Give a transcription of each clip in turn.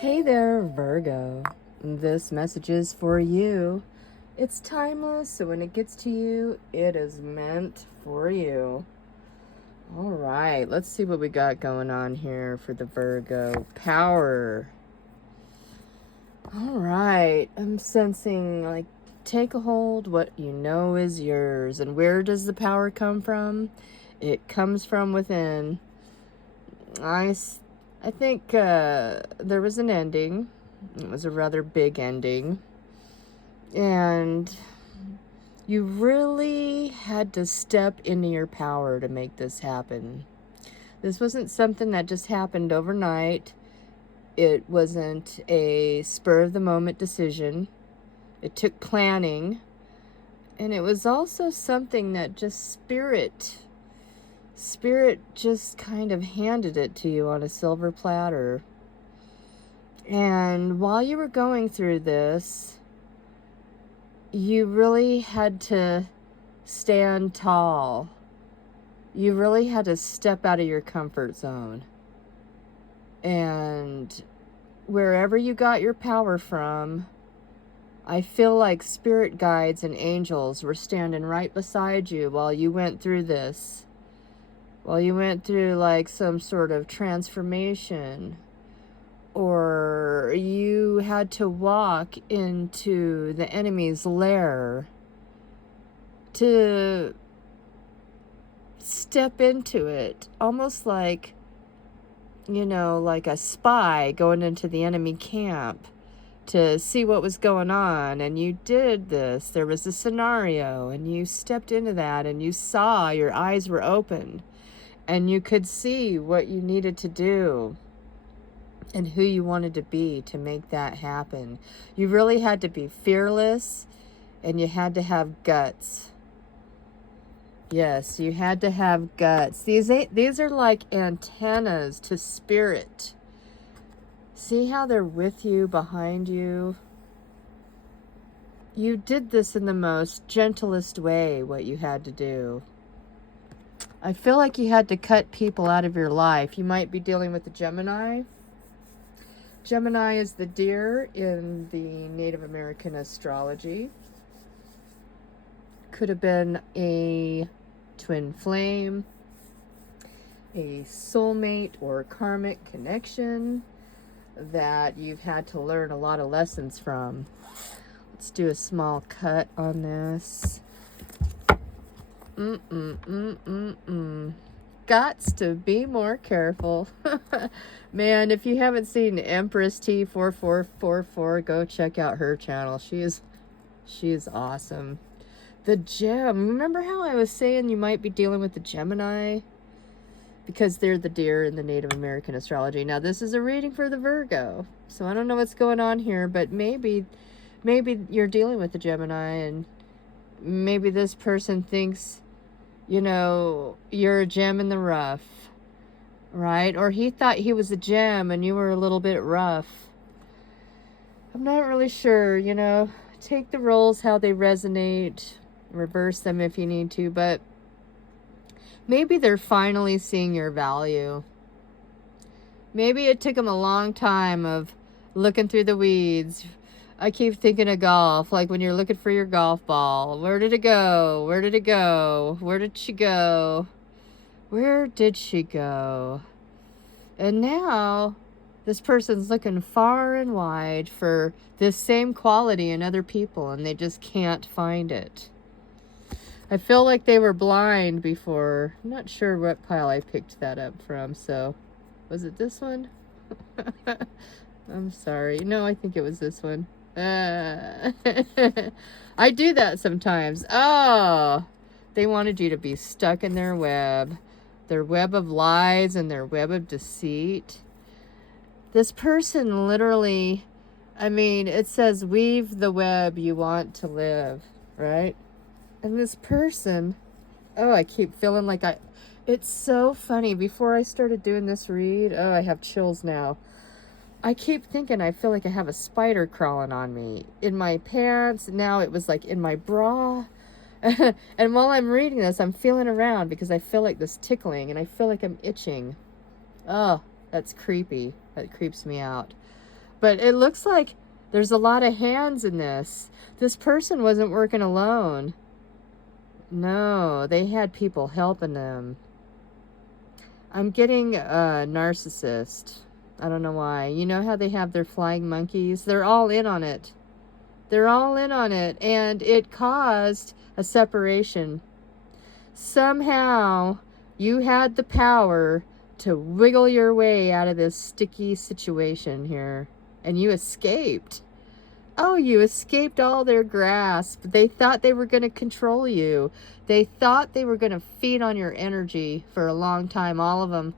Hey there, Virgo. This message is for you. It's timeless, so when it gets to you, it is meant for you. All right, let's see what we got going on here for the Virgo. Power. All right, I'm sensing like take a hold what you know is yours. And where does the power come from? It comes from within. I think there was an ending. It was a rather big ending. And you really had to step into your power to make this happen. This wasn't something that just happened overnight. It wasn't a spur-of-the-moment decision. It took planning. And it was also something that just Spirit just kind of handed it to you on a silver platter. And while you were going through this, you really had to stand tall. You really had to step out of your comfort zone. And wherever you got your power from, I feel like spirit guides and angels were standing right beside you while you went through this. While you went through like some sort of transformation, or you had to walk into the enemy's lair to step into it, almost like, like a spy going into the enemy camp to see what was going on. And you did this. There was a scenario, and you stepped into that, and you saw, your eyes were open. And you could see what you needed to do and who you wanted to be to make that happen. You really had to be fearless, and you had to have guts. Yes, you had to have guts. These are like antennas to spirit. See how they're with you, behind you? You did this in the most gentlest way, what you had to do. I feel like you had to cut people out of your life. You might be dealing with the Gemini. Gemini is the deer in the Native American astrology. Could have been a twin flame, a soulmate or karmic connection that you've had to learn a lot of lessons from. Let's do a small cut on this. Gots to be more careful. Man, if you haven't seen Empress T4444, go check out her channel. She is awesome. The gem. Remember how I was saying you might be dealing with the Gemini? Because they're the deer in the Native American astrology. Now, this is a reading for the Virgo. So I don't know what's going on here, but maybe you're dealing with the Gemini, and maybe this person thinks, you're a gem in the rough, right? Or he thought he was a gem and you were a little bit rough. I'm not really sure, Take the roles how they resonate, reverse them if you need to, but maybe they're finally seeing your value. Maybe it took them a long time of looking through the weeds. I keep thinking of golf, like when you're looking for your golf ball. Where did it go? Where did it go? Where did she go? Where did she go? And now this person's looking far and wide for this same quality in other people, and they just can't find it. I feel like they were blind before. I'm not sure what pile I picked that up from, so was it this one? I'm sorry. No, I think it was this one. I do that sometimes. Oh, they wanted you to be stuck in their web of lies and their web of deceit. This person literally, it says weave the web you want to live, right? And this person, I keep feeling like it's so funny. Before I started doing this read, I have chills now. I keep thinking I feel like I have a spider crawling on me. In my pants, now it was like in my bra. And while I'm reading this, I'm feeling around because I feel like this tickling and I feel like I'm itching. Oh, that's creepy. That creeps me out. But it looks like there's a lot of hands in this. This person wasn't working alone. No, they had people helping them. I'm getting a narcissist. I don't know why. You know how they have their flying monkeys? They're all in on it. They're all in on it. And it caused a separation. Somehow, you had the power to wiggle your way out of this sticky situation here. And you escaped. Oh, you escaped all their grasp. They thought they were going to control you. They thought they were going to feed on your energy for a long time, all of them.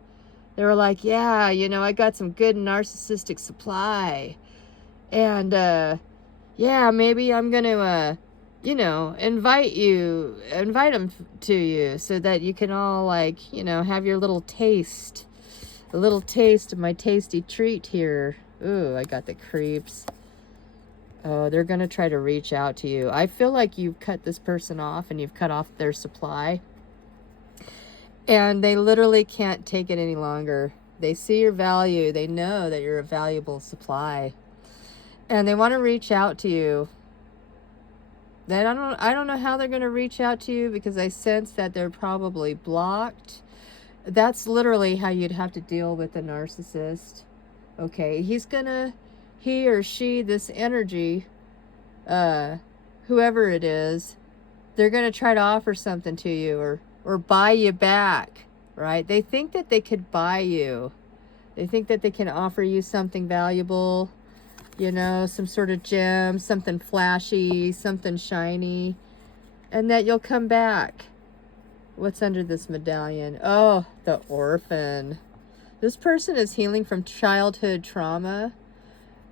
They were like, yeah, you know, I got some good narcissistic supply. And, yeah, maybe I'm going to, you know, invite them to you so that you can all, like, you know, have your little taste. A little taste of my tasty treat here. Ooh, I got the creeps. Oh, they're going to try to reach out to you. I feel like you've cut this person off and you've cut off their supply. And they literally can't take it any longer. They see your value. They know that you're a valuable supply. And they want to reach out to you. Then I don't know how they're going to reach out to you because I sense that they're probably blocked. That's literally how you'd have to deal with a narcissist. Okay, he or she, this energy, whoever it is, they're going to try to offer something to you or buy you back, right? They think that they could buy you. They think that they can offer you something valuable, you know, some sort of gem, something flashy, something shiny, and that you'll come back. What's under this medallion? Oh, the orphan. This person is healing from childhood trauma.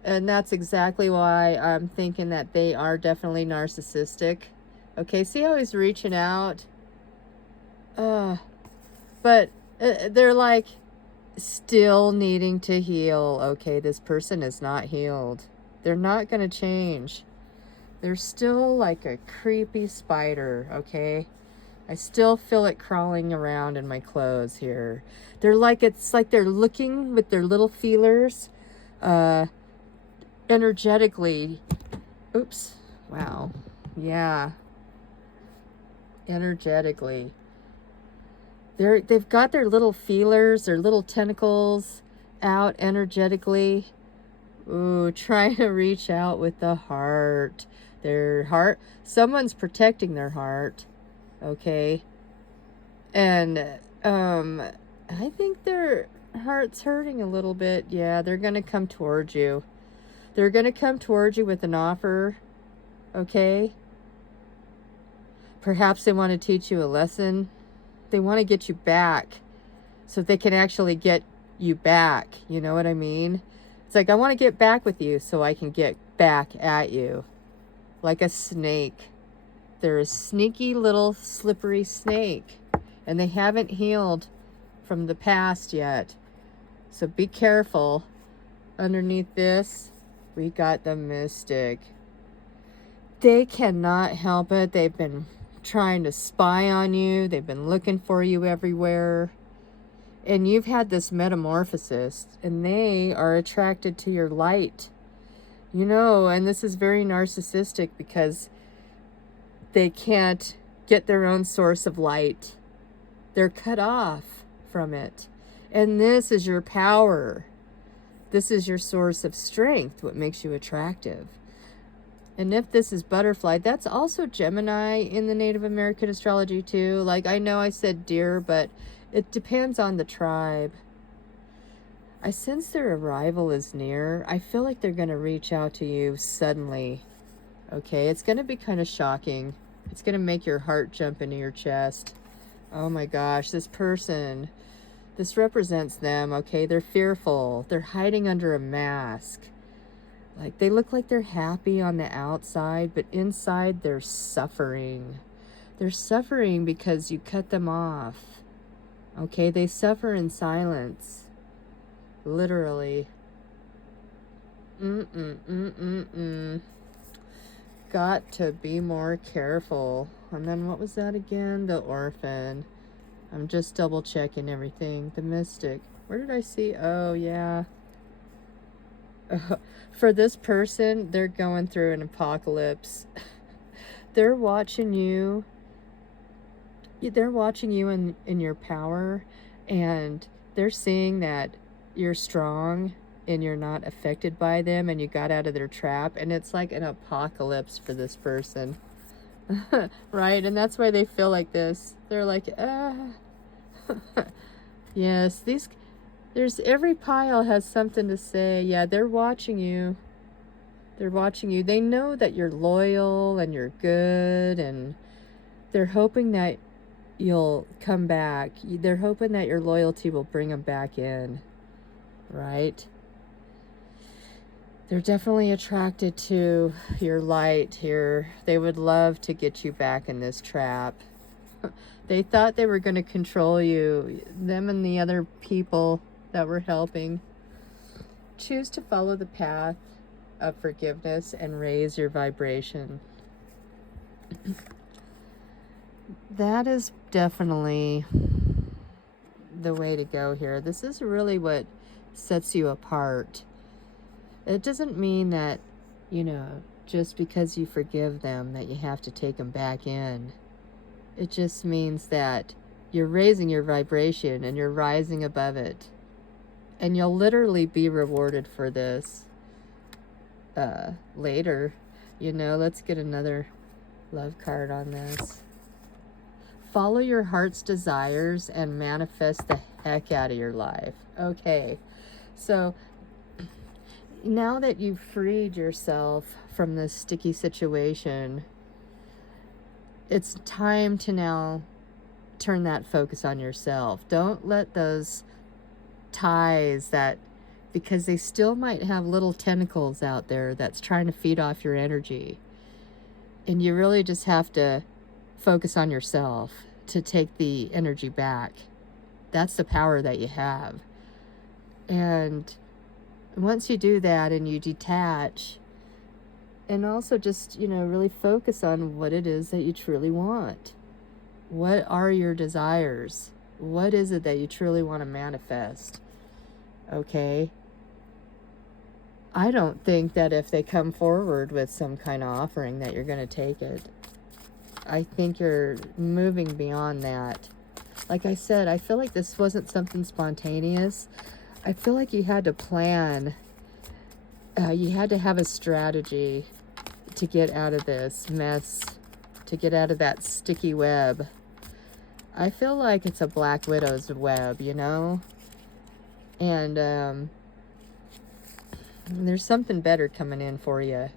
And that's exactly why I'm thinking that they are definitely narcissistic. Okay, see how he's reaching out? But they're like still needing to heal. Okay, this person is not healed. They're not going to change. They're still like a creepy spider, okay? I still feel it crawling around in my clothes here. It's like they're looking with their little feelers, energetically. Oops. Wow. Yeah. Energetically. They've got their little feelers, their little tentacles out energetically. Ooh, trying to reach out with the heart. Their heart. Someone's protecting their heart. Okay. And I think their heart's hurting a little bit. Yeah, they're going to come towards you. They're going to come towards you with an offer, okay? Perhaps they want to teach you a lesson. They want to get you back so they can actually get you back. You know what I mean? It's like, I want to get back with you so I can get back at you. Like a snake. They're a sneaky little slippery snake. And they haven't healed from the past yet. So be careful. Underneath this, we got the mystic. They cannot help it. They've been trying to spy on you. They've been looking for you everywhere. And you've had this metamorphosis. And they are attracted to your light. You know, and this is very narcissistic because they can't get their own source of light. They're cut off from it. And this is your power. This is your source of strength, what makes you attractive. And if this is butterfly, that's also Gemini in the Native American astrology too. Like, I know I said deer, but it depends on the tribe. I sense their arrival is near. I feel like they're going to reach out to you suddenly. Okay, it's going to be kind of shocking. It's going to make your heart jump into your chest. Oh my gosh, this person, this represents them, okay? They're fearful. They're hiding under a mask. Like, they look like they're happy on the outside, but inside they're suffering. They're suffering because you cut them off. Okay, they suffer in silence. Literally. Got to be more careful. And then what was that again? The orphan. I'm just double checking everything. The mystic. Where did I see? Oh, yeah. For this person, they're going through an apocalypse. They're watching you. They're watching you in your power, and they're seeing that you're strong and you're not affected by them, and you got out of their trap, and it's like an apocalypse for this person. Right? And that's why they feel like this. They're like, yes, there's every pile has something to say. Yeah, they're watching you. They're watching you. They know that you're loyal and you're good, and they're hoping that you'll come back. They're hoping that your loyalty will bring them back in, right? They're definitely attracted to your light here. They would love to get you back in this trap. They thought they were going to control you, them and the other people that were helping. Choose to follow the path of forgiveness and raise your vibration. That is definitely the way to go here. This is really what sets you apart. It doesn't mean that, just because you forgive them that you have to take them back in. It just means that you're raising your vibration and you're rising above it. And you'll literally be rewarded for this later. Let's get another love card on this. Follow your heart's desires and manifest the heck out of your life. Okay, so now that you've freed yourself from this sticky situation, it's time to now turn that focus on yourself. Don't let those ties because they still might have little tentacles out there that's trying to feed off your energy. And you really just have to focus on yourself to take the energy back. That's the power that you have. And once you do that and you detach, and also just, really focus on what it is that you truly want. What are your desires? What is it that you truly want to manifest? Okay? I don't think that if they come forward with some kind of offering that you're going to take it. I think you're moving beyond that. Like I said, I feel like this wasn't something spontaneous. I feel like you had to plan. You had to have a strategy to get out of this mess, to get out of that sticky web. I feel like it's a Black Widow's web, And there's something better coming in for you.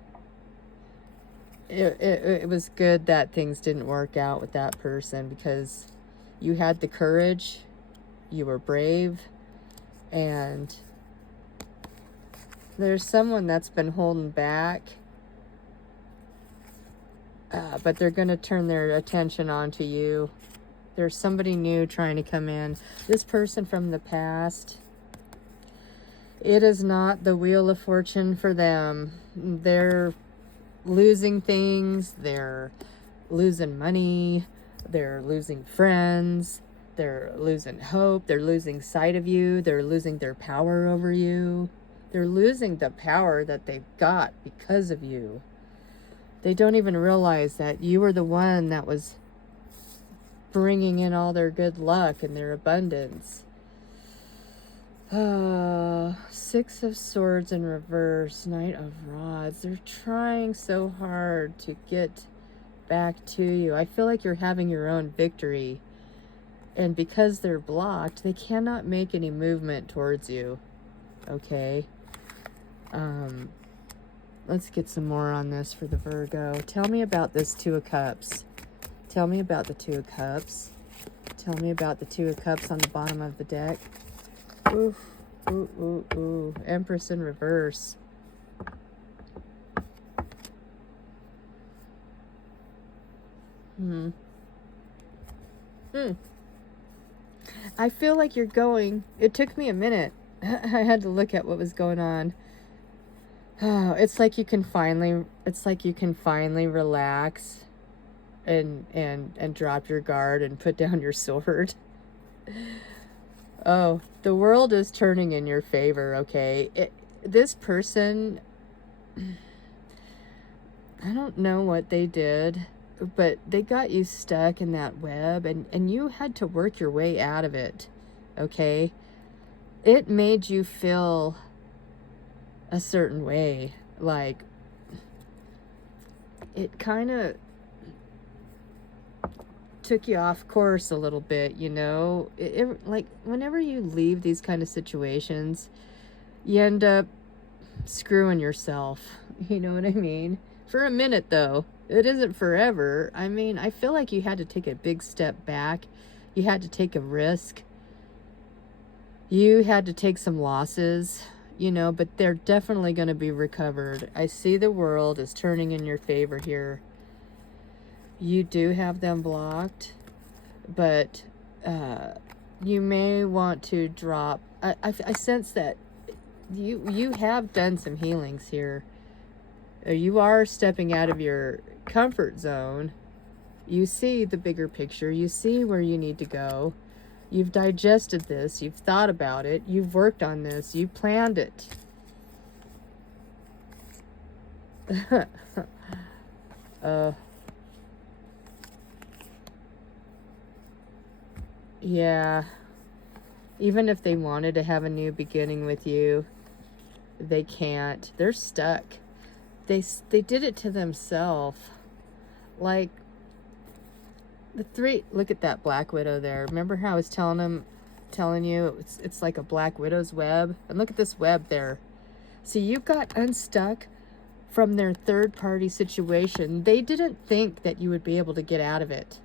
It was good that things didn't work out with that person, because you had the courage, you were brave, and there's someone that's been holding back, but they're going to turn their attention onto you. There's somebody new trying to come in. This person from the past, it is not the wheel of fortune for them. They're losing things. They're losing money. They're losing friends. They're losing hope. They're losing sight of you. They're losing their power over you. They're losing the power that they've got because of you. They don't even realize that you were the one that was bringing in all their good luck and their abundance. Six of Swords in reverse, Knight of Rods. They're trying so hard to get back to you. I feel like you're having your own victory. And because they're blocked, they cannot make any movement towards you. Okay? Let's get some more on this for the Virgo. Tell me about this Two of Cups. Tell me about the Two of Cups. Tell me about the Two of Cups on the bottom of the deck. Ooh, ooh, ooh, ooh. Empress in reverse. I feel like you're going. It took me a minute. I had to look at what was going on. Oh, it's like you can finally relax and drop your guard and put down your sword. Oh, the world is turning in your favor, okay? this person, I don't know what they did, but they got you stuck in that web, and you had to work your way out of it, okay? It made you feel a certain way, like it kind of took you off course a little bit, you know? Like, whenever you leave these kind of situations, you end up screwing yourself, you know what I mean? For a minute, though. It isn't forever. I mean, I feel like you had to take a big step back. You had to take a risk. You had to take some losses, you know, but they're definitely going to be recovered. I see the world is turning in your favor here. You do have them blocked, but you may want to drop. I sense that you have done some healings here. You are stepping out of your comfort zone. You see the bigger picture. You see where you need to go. You've digested this. You've thought about it. You've worked on this. You planned it. Yeah. Even if they wanted to have a new beginning with you, they can't. They're stuck. They did it to themselves. Like, look at that black widow there. Remember how I was telling you it's like a black widow's web? And look at this web there. See, you got unstuck from their third-party situation. They didn't think that you would be able to get out of it.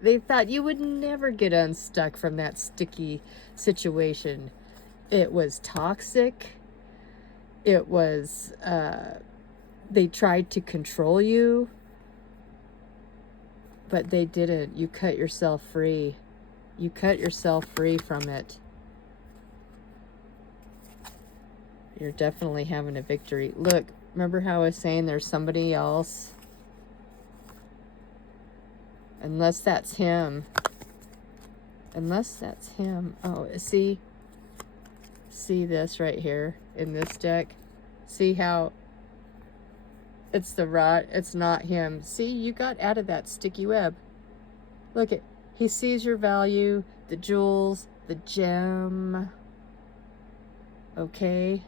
They thought you would never get unstuck from that sticky situation. It was toxic. It was, they tried to control you, but they didn't. You cut yourself free. You cut yourself free from it. You're definitely having a victory. Look, remember how I was saying there's somebody else? Unless that's him. Unless that's him. Oh, see this right here in this deck? See how it's the rot? It's not him. See, you got out of that sticky web. Look at, he sees your value, the jewels, the gem. Okay?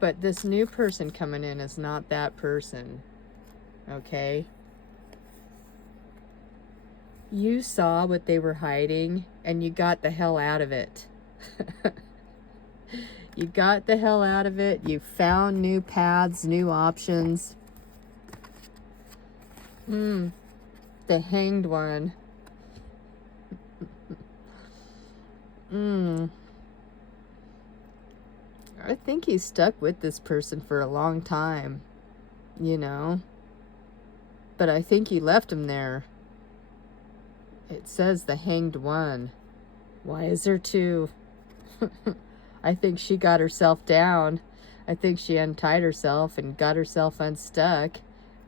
But this new person coming in is not that person. Okay? You saw what they were hiding, and you got the hell out of it. You got the hell out of it. You found new paths, new options. The Hanged One. I think he's stuck with this person for a long time, you know. But I think he left him there. It says the Hanged One. Why is there two? I think she got herself down. I think she untied herself and got herself unstuck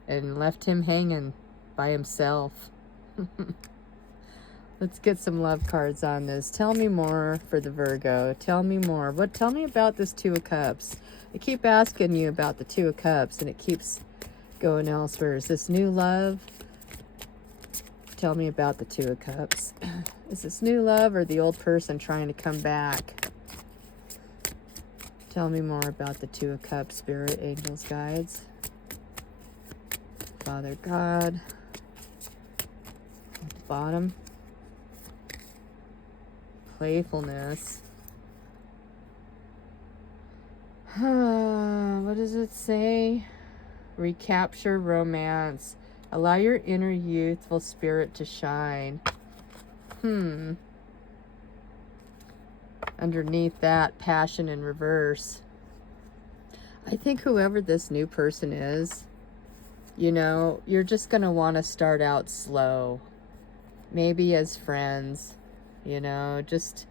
and left him hanging by himself. Let's get some love cards on this. Tell me more for the Virgo. Tell me more. Tell me about this Two of Cups. I keep asking you about the Two of Cups, and it keeps going elsewhere. Is this new love? Tell me about the Two of Cups. Is this new love or the old person trying to come back? Tell me more about the Two of Cups, Spirit, Angels, Guides. Father God. At the bottom. Playfulness. What does it say? Recapture romance. Allow your inner youthful spirit to shine. Underneath that, passion in reverse. I think whoever this new person is, you know, you're just going to want to start out slow. Maybe as friends, you know, just,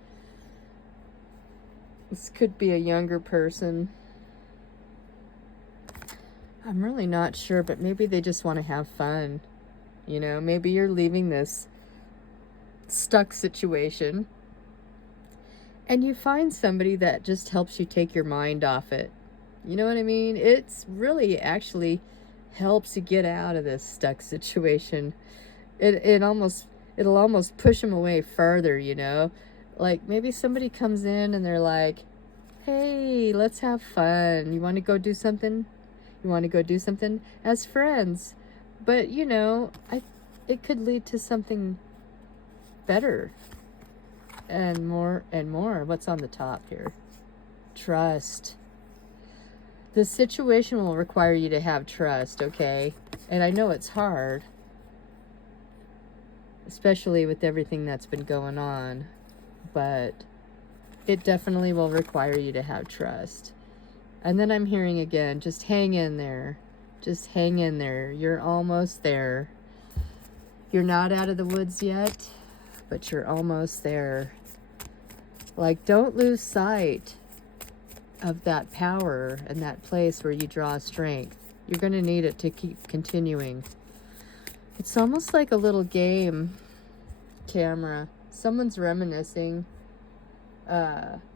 this could be a younger person. I'm really not sure, but maybe they just want to have fun. You know, maybe you're leaving this stuck situation and you find somebody that just helps you take your mind off it. You know what I mean? It's really actually helps you get out of this stuck situation. It'll almost push them away further, you know? Like maybe somebody comes in and they're like, "Hey, let's have fun. You want to go do something? You want to go do something as friends?" But, you know, it could lead to something better and more and more. What's on the top here? Trust. The situation will require you to have trust, okay? And I know it's hard, especially with everything that's been going on, but it definitely will require you to have trust. And then I'm hearing again, just hang in there. Just hang in there. You're almost there. You're not out of the woods yet, but you're almost there. Like, don't lose sight of that power and that place where you draw strength. You're going to need it to keep continuing. It's almost like a little game camera. Someone's reminiscing,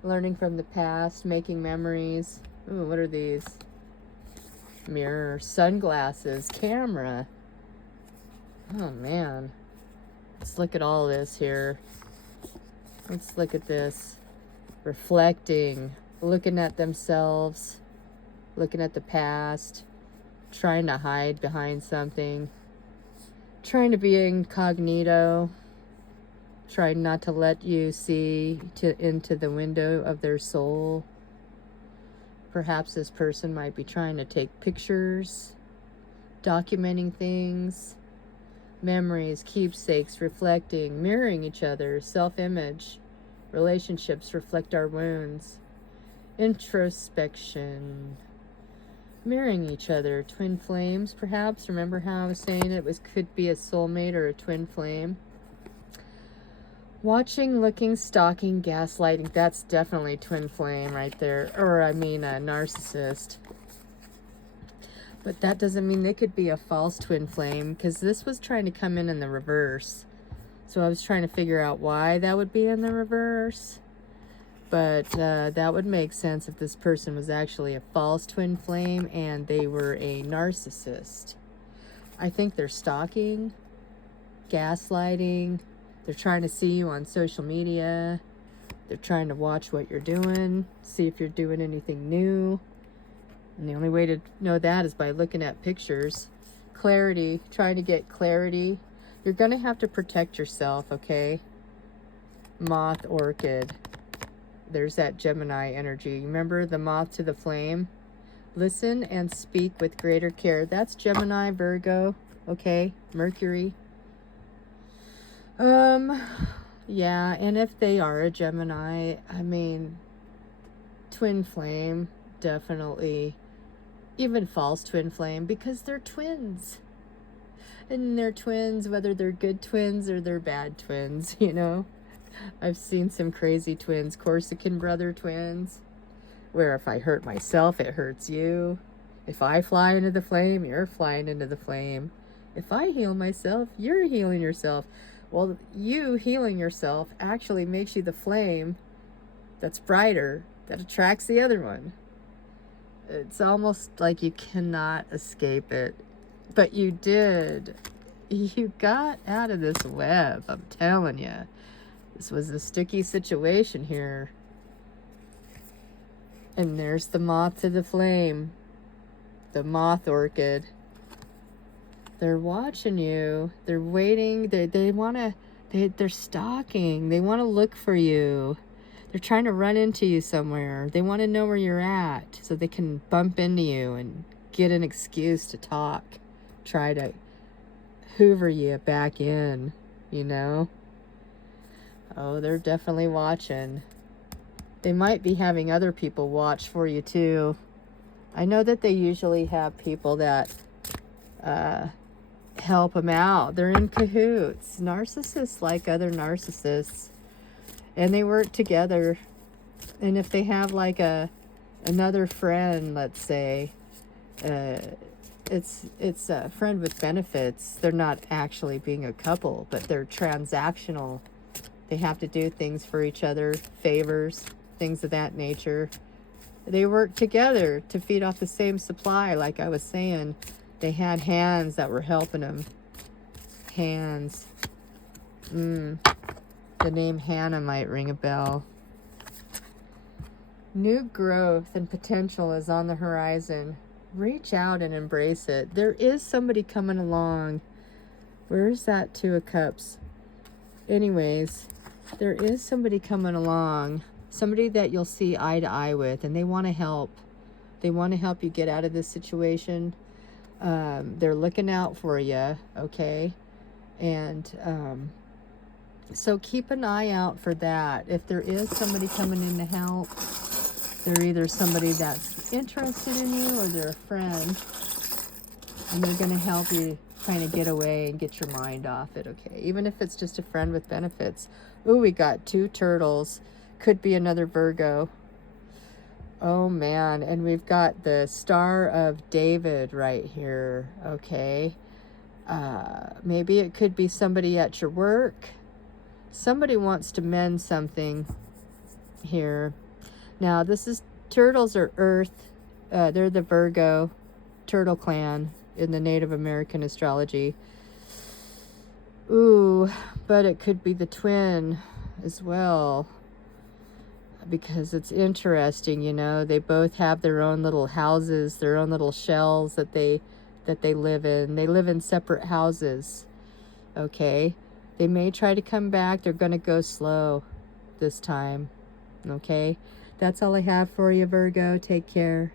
learning from the past, making memories. Ooh, what are these? Mirror, sunglasses, camera. Oh man. Let's look at all this here. Let's look at this. Reflecting, looking at themselves, looking at the past, trying to hide behind something, trying to be incognito, trying not to let you see into the window of their soul. Perhaps this person might be trying to take pictures, documenting things, memories, keepsakes, reflecting, mirroring each other, self-image. Relationships reflect our wounds. Introspection. Mirroring each other. Twin flames, perhaps. Remember how I was saying it could be a soulmate or a twin flame? Watching, looking, stalking, gaslighting. That's definitely twin flame right there. Or, I mean, a narcissist. But that doesn't mean they could be a false twin flame, because this was trying to come in the reverse. So I was trying to figure out why that would be in the reverse. But that would make sense if this person was actually a false twin flame and they were a narcissist. I think they're stalking, gaslighting. They're trying to see you on social media. They're trying to watch what you're doing, see if you're doing anything new. And the only way to know that is by looking at pictures. Clarity, trying to get clarity. You're going to have to protect yourself, okay? Moth, orchid. There's that Gemini energy. Remember the moth to the flame? Listen and speak with greater care. That's Gemini, Virgo, okay? Mercury. Yeah, and if they are a Gemini, I mean, twin flame, definitely. Even false twin flame, because they're twins. And they're twins, whether they're good twins or they're bad twins, you know? I've seen some crazy twins, Corsican brother twins, where if I hurt myself, it hurts you. If I fly into the flame, you're flying into the flame. If I heal myself, you're healing yourself. Well, you healing yourself actually makes you the flame that's brighter, that attracts the other one. It's almost like you cannot escape it. But you did. You got out of this web, I'm telling you. This was a sticky situation here. And there's the moth to the flame. The moth orchid. They're watching you. They're waiting. They're stalking. They want to look for you. They're trying to run into you somewhere. They want to know where you're at so they can bump into you and get an excuse to talk. Try to hoover you back in, you know? Oh, they're definitely watching. They might be having other people watch for you too. I know that they usually have people that help them out. They're in cahoots. Narcissists like other narcissists. And they work together. And if they have like another friend, let's say, it's a friend with benefits. They're not actually being a couple, but they're transactional. They have to do things for each other, favors, things of that nature. They work together to feed off the same supply, like I was saying. They had hands that were helping them. Hands. The name Hannah might ring a bell. New growth and potential is on the horizon. Reach out and embrace it. There is somebody coming along. Where's that Two of Cups? Anyways, there is somebody coming along. Somebody that you'll see eye to eye with, and they want to help. They want to help you get out of this situation. They're looking out for you, okay? And so keep an eye out for that. If there is somebody coming in to help, they're either somebody that's interested in you or they're a friend, and they're going to help you kind of get away and get your mind off it, okay? Even if it's just a friend with benefits. Ooh, we got 2 turtles. Could be another Virgo. Oh man, and we've got the Star of David right here, okay? Maybe it could be somebody at your work. Somebody wants to mend something here. Now, this is, turtles are earth. They're the Virgo turtle clan in the Native American astrology. Ooh, but it could be the twin as well, because it's interesting, you know. They both have their own little houses, their own little shells that they live in. They live in separate houses, okay? They may try to come back. They're going to go slow this time, okay? That's all I have for you, Virgo. Take care.